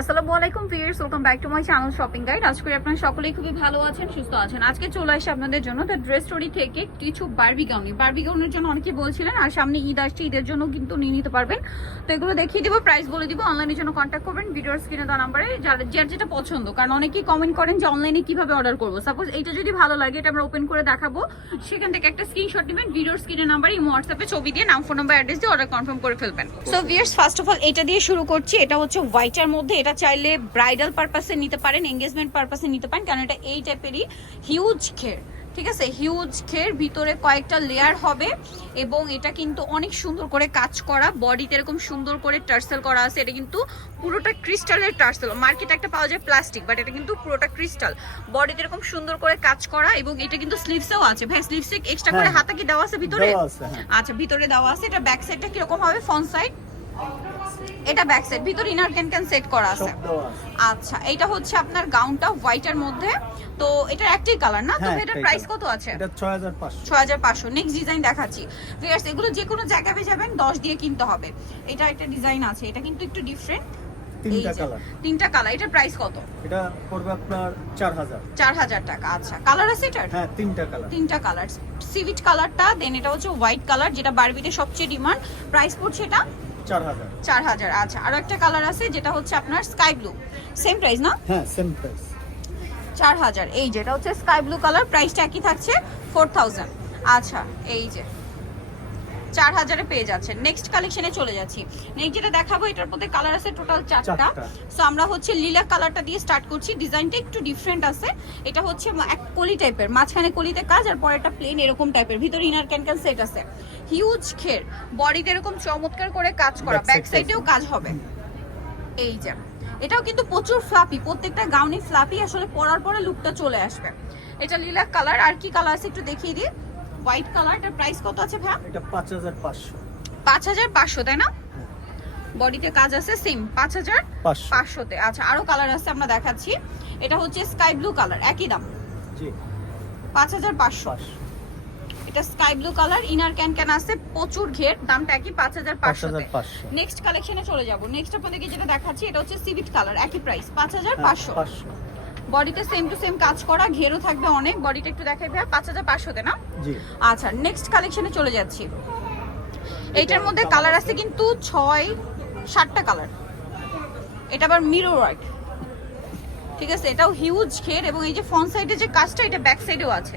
আসসালামু আলাইকুম viewers, welcome back to my channel shopping guide. আজকে আপনারা সকলেই খুবই ভালো আছেন, সুস্থ আছেন। আজকে চলে আসি আপনাদের জন্য দ্য ড্রেস স্টোরি থেকে কিছু বারবি গাউনের জন্য অনেকেই বলছিলেন, আর সামনে ঈদ আসছে, ঈদের জন্য কিন্তু নিয়ে নিতে পারবেন। তো এগুলো দেখিয়ে দিব, প্রাইস বলে দিব। অনলাইনের জন্য কন্ট্যাক্ট করবেন ভিডিওর স্ক্রিনে দেওয়া নাম্বারে, যার যেটা পছন্দ। কারণ অনেকেই কমেন্ট করেন যে অনলাইনে কিভাবে অর্ডার করবো। সাপোজ এইটা যদি ভালো লাগে, এটা আমরা ওপেন করে দেখাবো, সেখান থেকে একটা স্ক্রিনশট নেবেন, ভিডিওর স্ক্রিনের নাম্বারে হোয়াটসঅ্যাপে ছবি দিয়ে নাম, ফোন নাম্বার, অ্যাড্রেস দিয়ে অর্ডার কনফার্ম করে ফেলবেন। So viewers, first of all এটা দিয়ে শুরু করছি। এটা হচ্ছে হোয়াইটের মধ্যে, এটা চাইলে ব্রাইডাল পারপাসে নিতে পারেন, এঙ্গেজমেন্ট পারপাসে নিতে পারেন, কারণ এটা এই টাইপেরই হিউজ ঘের, ঠিক আছে? হিউজ ঘের, ভিতরে কয়েকটা লেয়ার হবে এবং এটা কিন্তু অনেক সুন্দর করে কাজ করা। বডিতে এরকম সুন্দর করে টার্সেল করা আছে। এটা কিন্তু পুরোটা ক্রিস্টালের টার্সেল। মার্কেটে একটা পাওয়া যায় প্লাস্টিক, বাট এটা কিন্তু পুরোটা ক্রিস্টাল। বডিতে এরকম সুন্দর করে কাজ করা এবং এটা কিন্তু স্লিভসেও আছে। ভাই স্লিভসে এক্সট্রা করে হাতা কি দেওয়া আছে ভিতরে? আচ্ছা, ভিতরে দেওয়া আছে। এটা ব্যাক সাইডটা কিরকম হবে? ফ্রন্ট সাইড, এটা ব্যাক সাইড, ভিতরে ইনার ক্যান সেট করা আছে। আচ্ছা, এটা হচ্ছে আপনার গাউনটা হোয়াইটের মধ্যে। তো এটার একটাই কালার না? তো এটার প্রাইস কত আছে? এটা 6500। 6500। নেক্সট ডিজাইন দেখাচ্ছি ভিউয়ার্স, এগুলো যে কোনো জায়গায় যাবেন 10 দিয়ে কিনতে হবে। এটা একটা ডিজাইন আছে, এটা কিন্তু একটু ডিফারেন্ট। তিনটা কালার। এটার প্রাইস কত? এটা পড়বে আপনার 4000 টাকা। আচ্ছা, কালার আছে এটার? হ্যাঁ, তিনটা কালার। সিভিট কালারটা, দেন এটা হচ্ছে হোয়াইট কালার, যেটা বারবিতে সবচেয়ে ডিমান্ড। প্রাইস পড়ছে এটা 4000। আচ্ছা, আরো একটা কালার আছে যেটা হচ্ছে আপনার স্কাই ব্লু। সেম প্রাইস না? হ্যাঁ, সেম প্রাইস 4000। এই যেটা হচ্ছে স্কাই ব্লু কালার, প্রাইসটা একই থাকছে 4000। আচ্ছা, এই যে 4000-এ পেয়ে যাচ্ছেন। নেক্সট কালেকশনে চলে যাচ্ছি। নেক্সট যেটা দেখাবো, এটার মধ্যে কালার আছে টোটাল 4টা। সো আমরা হচ্ছে লিলা কালারটা দিয়ে স্টার্ট করছি। ডিজাইনটা একটু ডিফারেন্ট আছে। এটা হচ্ছে এক কলি টাইপের, মাঝখানে কলিতে কাজ, আর পরেরটা প্লেন এরকম টাইপের, ভিতরে ইনার ক্যান সেট আছে। হিউজ ঘের, বডিতে এরকম চমৎকার করে কাজ করা, ব্যাক সাইডেও কাজ হবে। এই যে এটাও কিন্তু প্রচুর ফ্লাপি, প্রত্যেকটা গাউনই ফ্লাপি, আসলে পরার পরে লুকটা চলে আসবে। এটা লিলাক কালার। আর কি কালার আছে একটু দেখিয়ে দিই। White colour. এটার প্রাইস কত আছে ভাই? এটা 5500। 5500, তাই না? বডিতে কাজ আছে সেম 5500-তে। আচ্ছা, আরো কালার আছে, আমরা দেখাচ্ছি। এটা হচ্ছে স্কাই ব্লু কালার, একই দাম জি 5500। এটা sky blue colour, inner can আছে, প্রচুর ঘের, দামটা একই 5500-তে। নেক্সট কালেকশনে চলে যাব। নেক্সট আপনাদেরকে যেটা দেখাচ্ছি, এটা হচ্ছে সিভিট কালার, একই প্রাইস 5500। বডিতে সেম টু সেম কাজ করা, ঘেরও থাকবে অনেক। বডিটা একটু দেখাই ভাই, 5500-তে না? জি। আচ্ছা, নেক্সট কালেকশনে চলে যাচ্ছি। এইটার মধ্যে কালার আছে কিন্তু 6-7টা কালার। এটা আবার মিরর ওয়ার্ক, ঠিক আছে? এটাও হিউজ ঘের এবং এই যে ফ্রন্ট সাইডে যে কাজটা, এটা ব্যাক সাইডেও আছে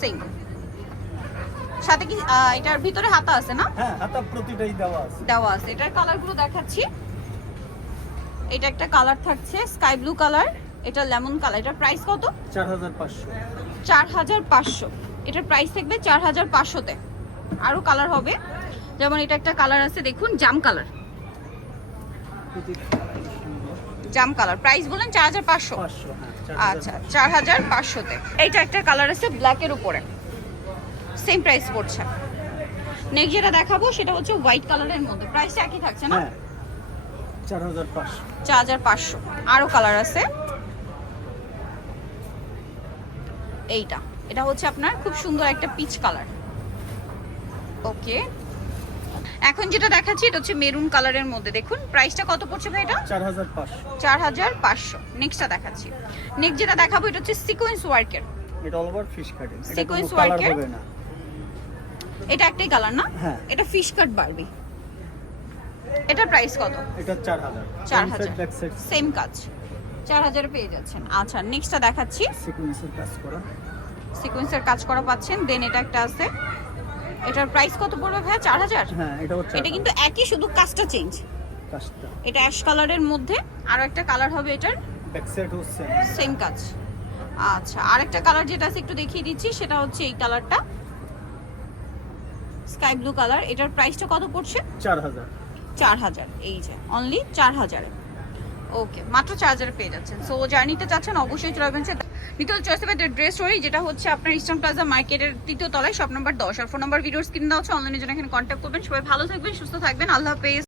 সেম। সাথে কি এটার ভিতরে হাতা আছে না? হ্যাঁ, হাতা প্রতিটাই দেওয়া আছে। এটার কালারগুলো দেখাচ্ছি। এটা একটা কালার থাকছে স্কাই ব্লু কালার, এটা লেমন কালার। এটার প্রাইস কত? 4500। এটার প্রাইস থাকবে 4500-তে। আরো কালার হবে, যেমন এটা একটা কালার আছে, দেখুন জাম কালার। প্রাইস বলেন 4500। আচ্ছা, 4500-তে। এইটা একটা কালার আছে ব্ল্যাকের উপরে, সেম প্রাইস পড়ছে। নেক্সট যেটা দেখাবো সেটা হচ্ছে হোয়াইট কালারের মধ্যে, প্রাইস একই থাকছে না? 4500। আরো কালার আছে। এটা হচ্ছে আপনার খুব সুন্দর একটা পিচ কালার। ওকে, এখন যেটা দেখাচ্ছি এটা হচ্ছে মেরুন কালারের মধ্যে। দেখুন প্রাইসটা কত পড়ছে ভাই? এটা 4500। নেক্সটটা দেখাচ্ছি। নেক্সট যেটা দেখাবো এটা হচ্ছে সিকোয়েন্স ওয়ার্কের। এটা all over fish cutting. Sequence ওয়ার্কের, এটা একটাই কালার না? এটা ফিশ কাট বারবি। এটার প্রাইস কত? এটা 4000। সেম কাজ, 4000-এ পেয়ে যাচ্ছেন। আচ্ছা, নেক্সটটা দেখাচ্ছি। সিকোয়েন্সের কাজ করা পাচ্ছেন। দেন এটা একটা আছে, এটার প্রাইস কত পড়বে ভাই? 4000। হ্যাঁ, এটা কিন্তু একই, শুধু কাজটা চেঞ্জ। এটা অ্যাশ কালারের মধ্যে। আরো একটা কালার হবে, এটার ব্যাক সাইড হচ্ছে সেম কাজ। আচ্ছা, আরেকটা কালার যেটা আছে একটু দেখিয়ে দিচ্ছি, সেটা হচ্ছে এই কালারটা, স্কাই ব্লু কালার। এটার প্রাইসটা কত পড়ছে? 4000। এই যে অনলি 4000। ওকে, মাত্র 4000-এ পেয়ে যাচ্ছেন। সো যারা নিতে চাচ্ছেন অবশ্যই চলে আসবেন Nitol choice of dress story, যেটা হচ্ছে আপনার ইস্টার্ন প্লাজা মার্কেটের 3য় তলায়, শপ নাম্বার 10। আর ফোন নাম্বার ভিডিওর স্ক্রিন দেওয়া হচ্ছে। অনলাইনে জন্য এখানে কন্ট্যাক্ট করবেন। সবাই ভালো থাকবেন, সুস্থ থাকবেন। আল্লাহ হাফেজ।